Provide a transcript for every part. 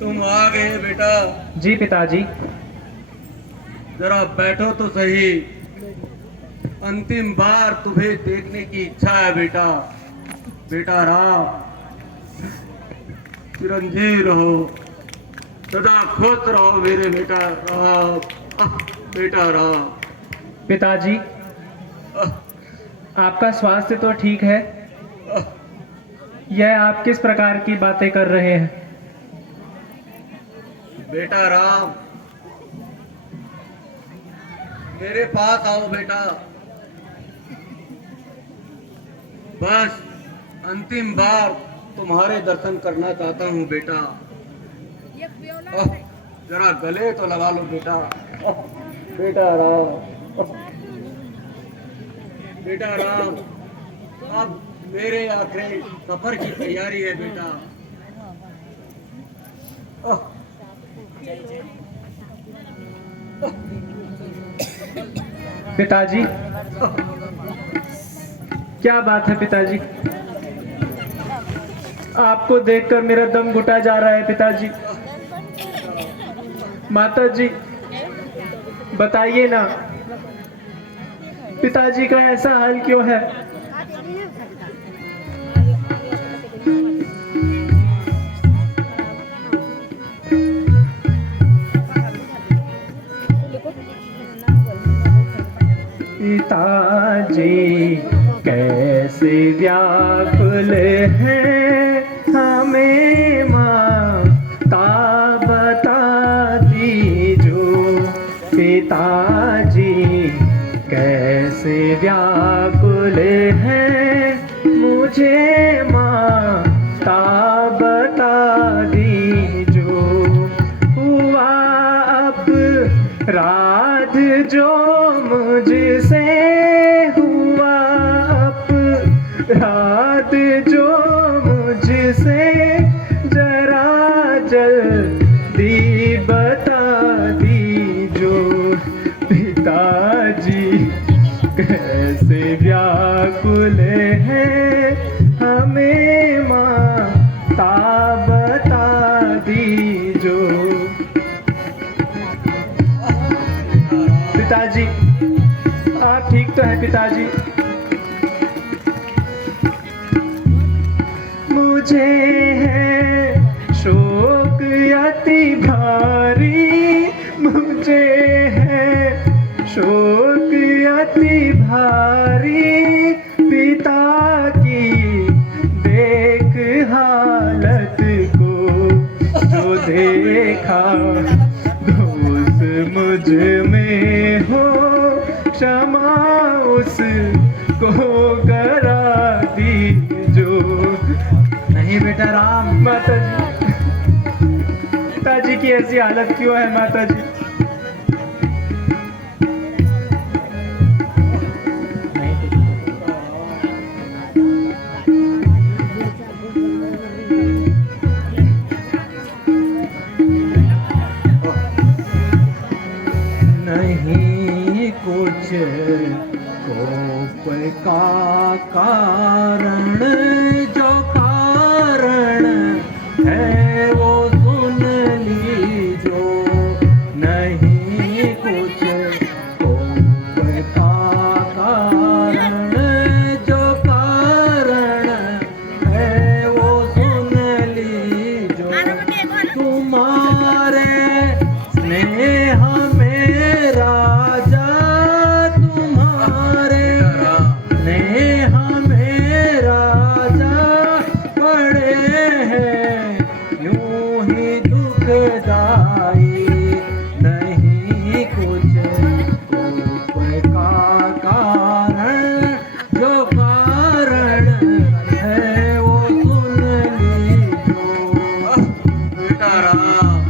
तुम आ गए बेटा। जी पिताजी। जरा बैठो तो सही। अंतिम बार तुम्हें देखने की इच्छा है बेटा। बेटा राम, चिरंजीव रहो, सदा खुश रहो मेरे बेटा राम। बेटा राम। पिताजी, आह, आपका स्वास्थ्य तो ठीक है? आह, यह आप किस प्रकार की बातें कर रहे हैं? बेटा राम, मेरे पास आओ बेटा। बस अंतिम बार तुम्हारे दर्शन करना चाहता हूँ बेटा। आह, जरा गले तो लगा लो बेटा। बेटा राम। बेटा राम, अब मेरे आखिरी सफर की तैयारी है बेटा। आह, पिताजी, क्या बात है पिताजी? आपको देखकर मेरा दम घुटा जा रहा है पिताजी। माताजी, बताइए ना, पिताजी का ऐसा हाल क्यों है? पिताजी कैसे व्याकुल है, हमें माता बता दीजो। पिताजी कैसे व्याकुल है, मुझे माता बता दीजो। हुआ अपराध जो मुझसे हुआ, अपराध जो मुझसे, जरा जल्दी बता दीजो। पिताजी कैसे व्याकुल है, हमें माता बता दीजो। पिताजी, आप ठीक तो हैं पिताजी? मुझे है शोक अति भारी, मुझे है शोक अति भारी। पिता की देख हालत को जो देखा, दोष मुझ में हो, क्षमा उसको करा दीजो। नहीं बेटा राम। माताजी, पिताजी की ऐसी हालत क्यों है माताजी? नहीं कुछ कोप का कारण, जो कारण है वो सुन लीजो। नहीं कुछ कोप का कारण, जो कारण है वो सुन लीजो। तुम्हारे स्नेह में राजा, तुम्हारे स्नेह में राजा, पड़े हैं यूं ही दुखदाई। नहीं कुछ कोप का कारण, जो कारण है वो सुन लीजो। बेटा राम,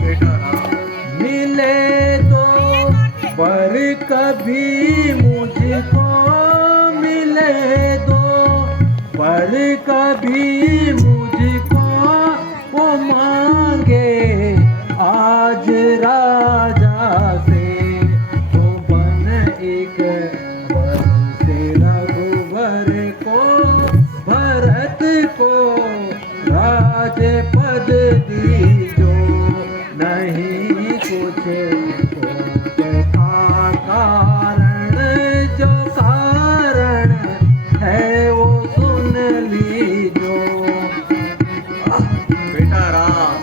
बेटा राम। मिले तो पर कभी मुझको, मिले दो पर कभी मुझको, वो मांगे आज राजा से, तो बन एक वर्ष रघुवर की जो नहीं कुछ का कारण, जो कारण है वो सुन लीजो। बेटा राम,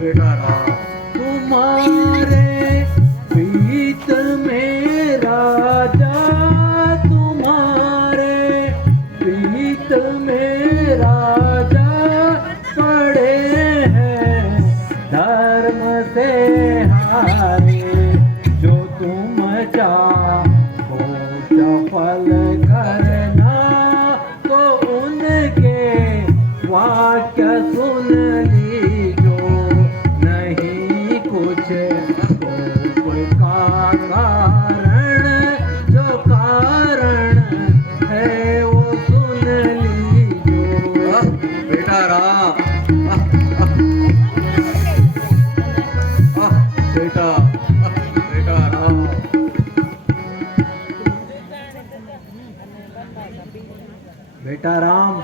बेटा राम, तुम्हारे प्रीत में राजा, तुम्हारे प्रीत में राजा पड़े हैं धर्म से हारे। जो तुम चाहो सफल करना, तो उनके वाक्य सुन लीजो। नहीं कुछ का कारण, जो कारण है वो सुन लीजो। बेटा राम, बेटा बेटा राम। बेटा राम,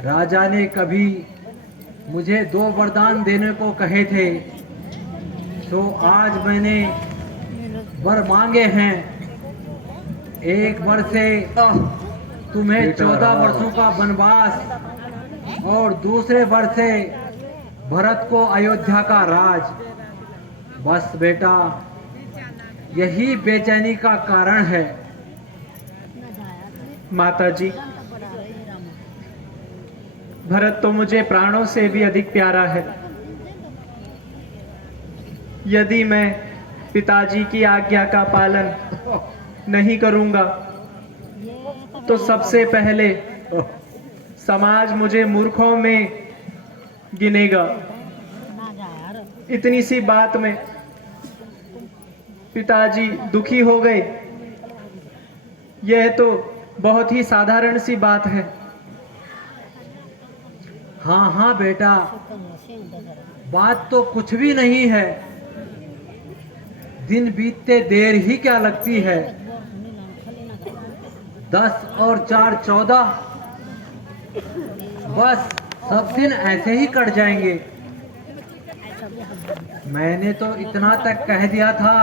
राजा ने कभी मुझे 2 वरदान देने को कहे थे, तो आज मैंने वर मांगे हैं। एक वर से तुम्हें 14 वर्षों का वनवास, और दूसरे वर से भरत को अयोध्या का राज। बस बेटा, यही बेचैनी का कारण है। माताजी, भरत तो मुझे प्राणों से भी अधिक प्यारा है। यदि मैं पिताजी की आज्ञा का पालन नहीं करूंगा, तो सबसे पहले समाज मुझे मूर्खों में गिनेगा। इतनी सी बात में पिताजी दुखी हो गए, यह तो बहुत ही साधारण सी बात है। हाँ हाँ बेटा, बात तो कुछ भी नहीं है। दिन बीतते देर ही क्या लगती है। 10 और 4 14, बस सब दिन ऐसे ही कट जाएंगे। मैंने तो इतना तक कह दिया था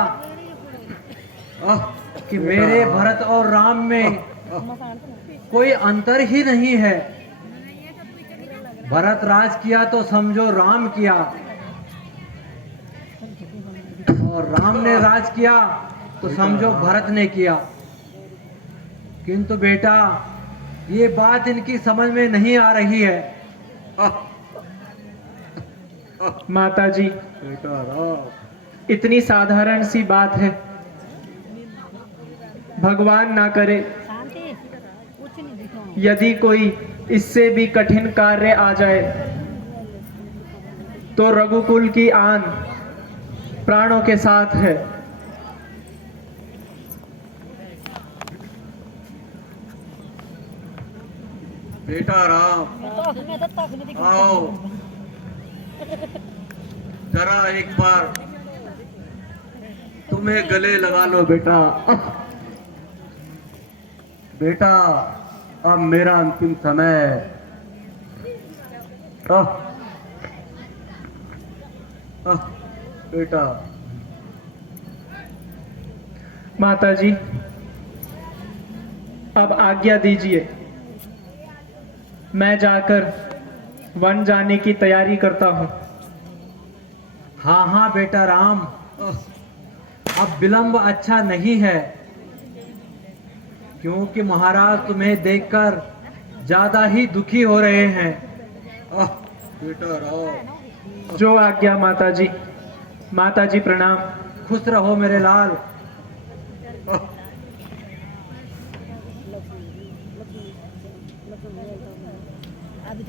कि मेरे भरत और राम में कोई अंतर ही नहीं है। भरत राज किया तो समझो राम किया, और राम ने राज किया तो समझो भरत ने किया। किंतु बेटा, ये बात इनकी समझ में नहीं आ रही है। माताजी, बेटा राम, इतनी साधारण सी बात है। भगवान ना करे यदि कोई इससे भी कठिन कार्य आ जाए, तो रघुकुल की आन प्राणों के साथ है। बेटा राम, आओ जरा एक बार तुम्हें गले लगा लो बेटा। बेटा, अब मेरा अंतिम समय बेटा। माताजी, अब आज्ञा दीजिए, मैं जाकर वन जाने की तैयारी करता हूँ। हाँ हाँ बेटा राम, अब विलंब अच्छा नहीं है, क्योंकि महाराज तुम्हें देखकर ज्यादा ही दुखी हो रहे हैं। बेटा राम, जो आज्ञा माताजी। माताजी प्रणाम। खुश रहो मेरे लाल। अभी